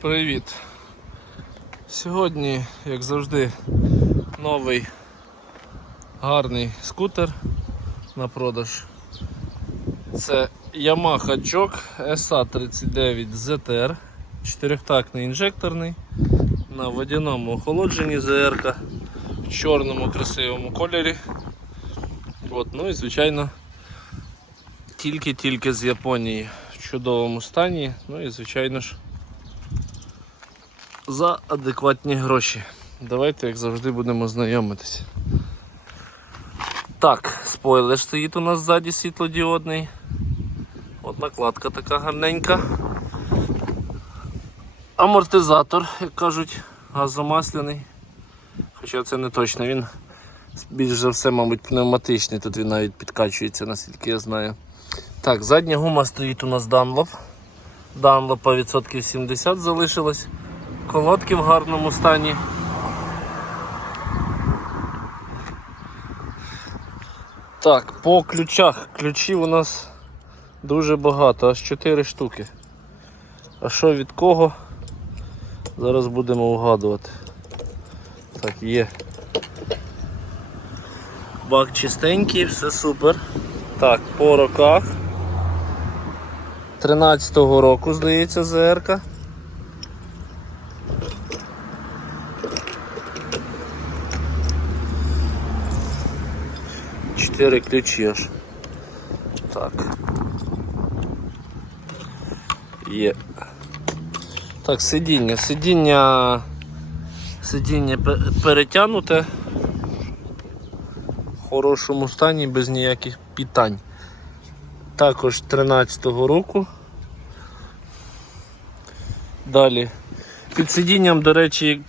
Привіт! Сьогодні, як завжди, новий гарний скутер на продаж. Це Yamaha Jog SA39 ZR, чотирьохтактний інжекторний на водяному охолодженні ZR в чорному красивому кольорі. От, ну і звичайно тільки-тільки з Японії в чудовому стані. Ну і звичайно ж за адекватні гроші. Давайте, як завжди, будемо знайомитися. Так, спойлер стоїть у нас ззаді світлодіодний. От накладка така гарненька. Амортизатор, як кажуть, газомасляний. Хоча це не точно, він більш за все, мабуть, пневматичний, тут він навіть підкачується, наскільки я знаю. Так, задня гума стоїть у нас Dunlop. Dunlop відсотків 70 залишилось. Колодки в гарному стані. Так, по ключах. Ключів у нас дуже багато, аж 4 штуки. А що від кого? Зараз будемо вгадувати. Так, є. Бак чистенький, все супер. Так, по роках. 13-го року, здається, ЗРК. Чотири ключі аж. Так. Є. Так, сидіння. Сидіння. Сидіння перетягнуте. В хорошому стані, без ніяких питань. Також 13-го року. Далі. Під сидінням, до речі,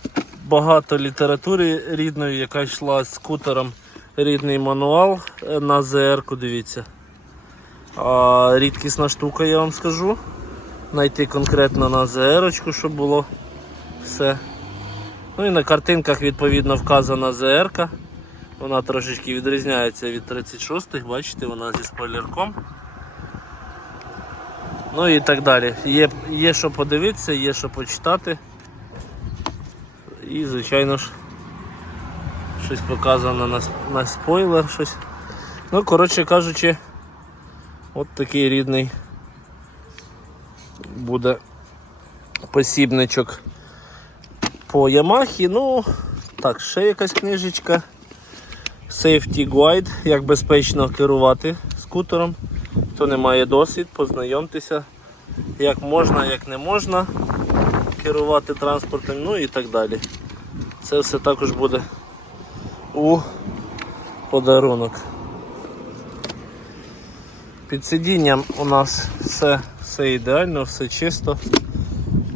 багато літератури рідної, яка йшла з скутером. Рідний мануал е, на ЗР-ку, дивіться. А, рідкісна штука, я вам скажу. Найти конкретно на ЗР, щоб було все. Ну і на картинках відповідно вказана ЗР-ка. Вона трошечки відрізняється від 36-х, бачите, вона зі спойлерком. Ну і так далі. Є, є що подивитися, є що почитати. І, звичайно ж, щось показано на, на спойлер. щось. Ну, коротше кажучи, от такий рідний буде посібничок по Ямахі. Ну, так, ще якась книжечка. Safety Guide, як безпечно керувати скутером. Хто не має досвід, познайомтеся, як можна, як не можна керувати транспортом, ну і так далі. Це все також буде у подарунок. Під сидінням у нас все, все ідеально, все чисто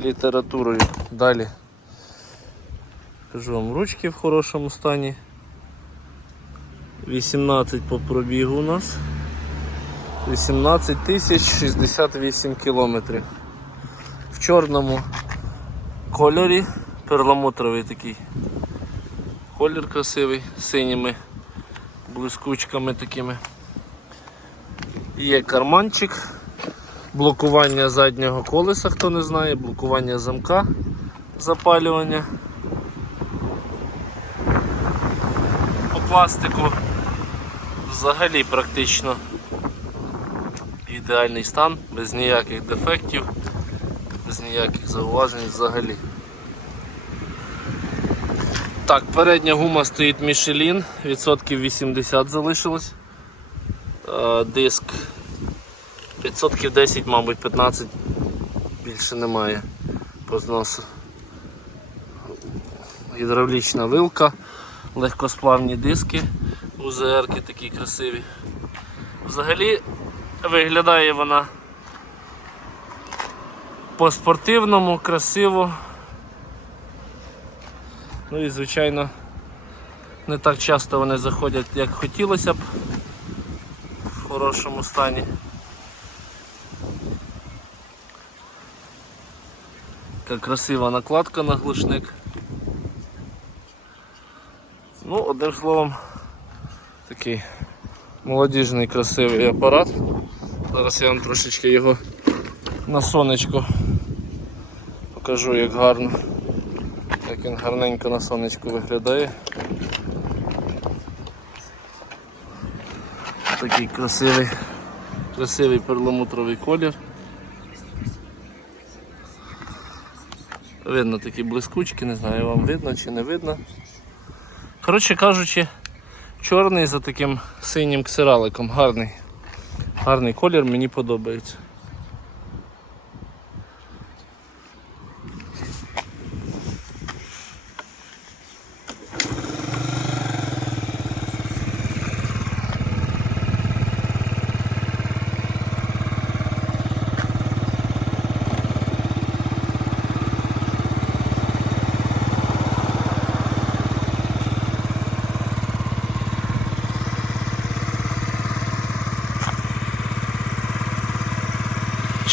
літературою. Далі кажу вам ручки в хорошому стані. 18 по пробігу у нас. 18 тисяч 68 кілометрів. В чорному кольорі, перламутровий такий. Колір красивий, синіми блискучками такими. Є карманчик, блокування заднього колеса, хто не знає, блокування замка, запалювання. По пластику взагалі практично ідеальний стан, без ніяких дефектів, без ніяких зауважень взагалі. Так, передня гума стоїть Michelin, відсотків 80 залишилось. Е, Диск відсотків 10, мабуть, 15 більше немає по зносу. Гідравлічна вилка, легкосплавні диски, УЗРки такі красиві. Взагалі виглядає вона по-спортивному, красиво. Ну і звичайно не так часто вони заходять, як хотілося б в хорошому стані. Така красива накладка на глушник. Ну, одним словом, такий молодіжний красивий апарат. Зараз я вам трошечки його на сонечко Покажу як гарно. Як він гарненько на сонечку виглядає. Такий красивий, красивий перламутровий колір. Видно такі блискучки, не знаю, вам видно чи не видно. Коротше кажучи, чорний за таким синім ксираликом, гарний. Гарний колір, мені подобається.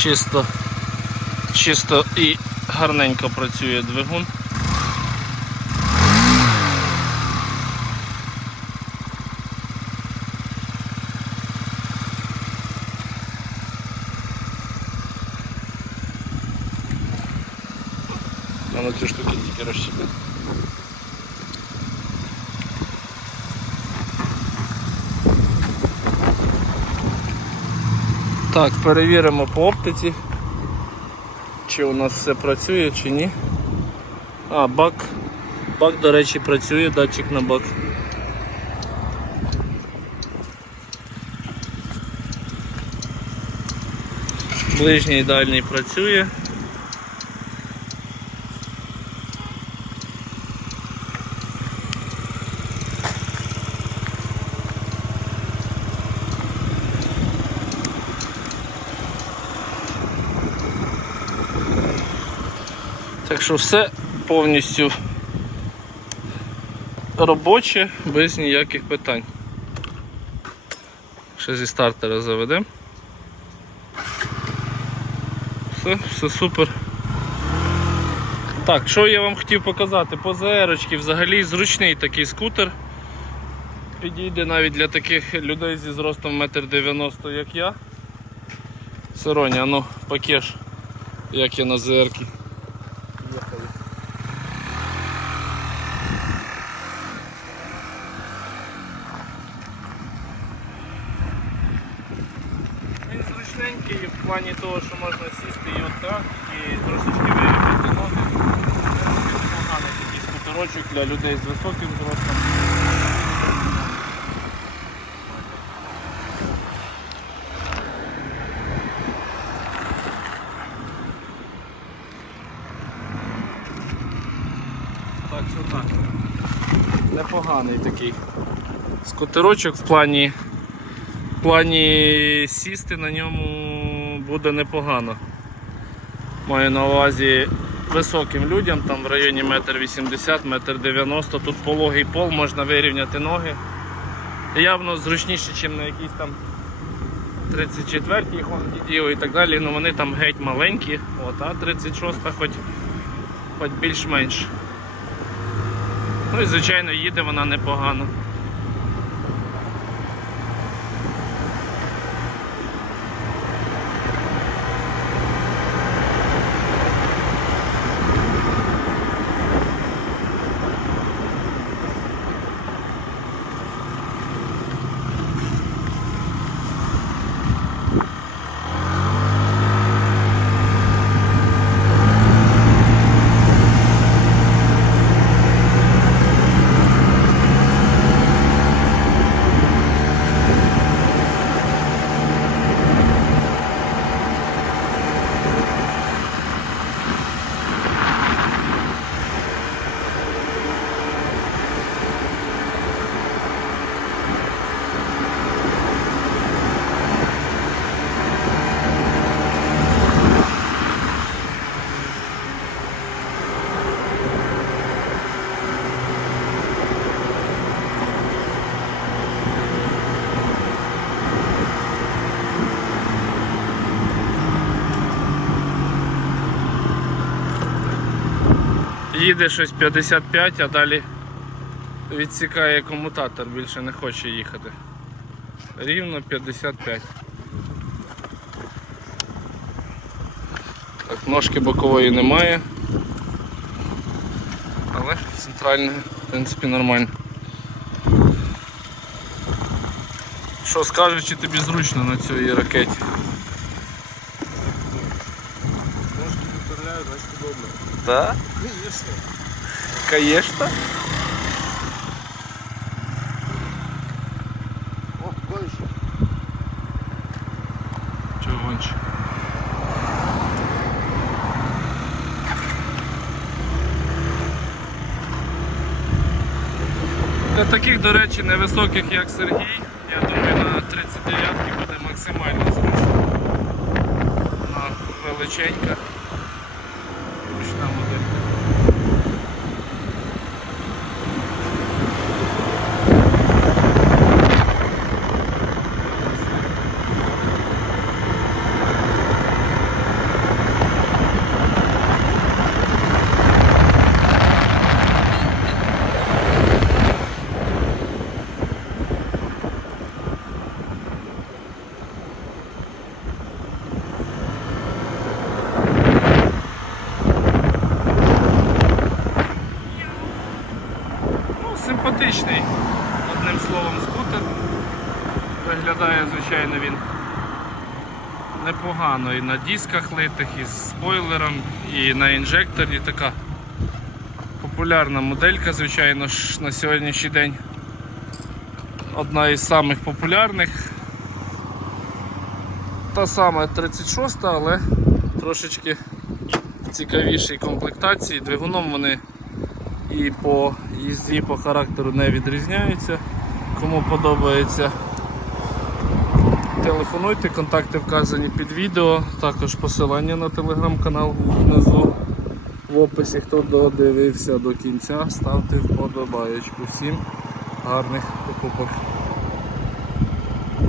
Чисто, чисто і гарненько працює двигун. А на цю штуку тільки розчепити. Так, перевіримо по оптиці, чи у нас все працює, чи ні. А, бак. Бак, до речі, працює, датчик на бак. Ближній і дальній працює. Так що все повністю робоче, без ніяких питань. Ще зі стартера заведемо. Все, все супер. Так, що я вам хотів показати? По ЗР взагалі зручний такий скутер. Підійде навіть для таких людей зі зростом 1,90 м, як я. Сироня, ну, пакеш, як я на ЗР. Він в плані того, що можна сісти і отак, і трошечки вирівняти ноги. Непоганий такий скутерочок для людей з високим зростом. Так що так. Непоганий такий скутерочок в плані, в плані сісти на ньому буде непогано. Маю на увазі високим людям, там в районі 1,80 м, 1,90 м. Тут пологий пол, можна вирівняти ноги. Явно зручніше, ніж на якійсь там 34-й Honda Dio і так далі, ну вони там геть маленькі, от, а 36-та хоч, хоч більш-менш. Ну і звичайно їде вона непогано. Їде щось 55, а далі відсікає комутатор, більше не хоче їхати. Рівно 55. Так ножки бокової немає. Але центральної, в принципі, нормально. Що скажеш, чи тобі зручно на цій ракеті? Удобно. Так? Конечно. Конечно. О, гонщик. Для таких, до речі, невисоких, як Сергій, я думаю, на 39 буде максимально зручно. Вона величенька. Ручна модель. Ну, симпатичний, одним словом, скутер. Виглядає, звичайно, він непогано і на дисках литих, і з спойлером, і на інжекторі така популярна моделька, звичайно ж, на сьогоднішній день. Одна із самих популярних. Та сама 36, але трошечки в цікавішій комплектації. Двигуном вони і по їзді, і по характеру не відрізняються. Кому подобається, телефонуйте, контакти вказані під відео, також посилання на телеграм-канал внизу в описі. Хто додивився до кінця, ставте вподобаєчку. Всім гарних покупок.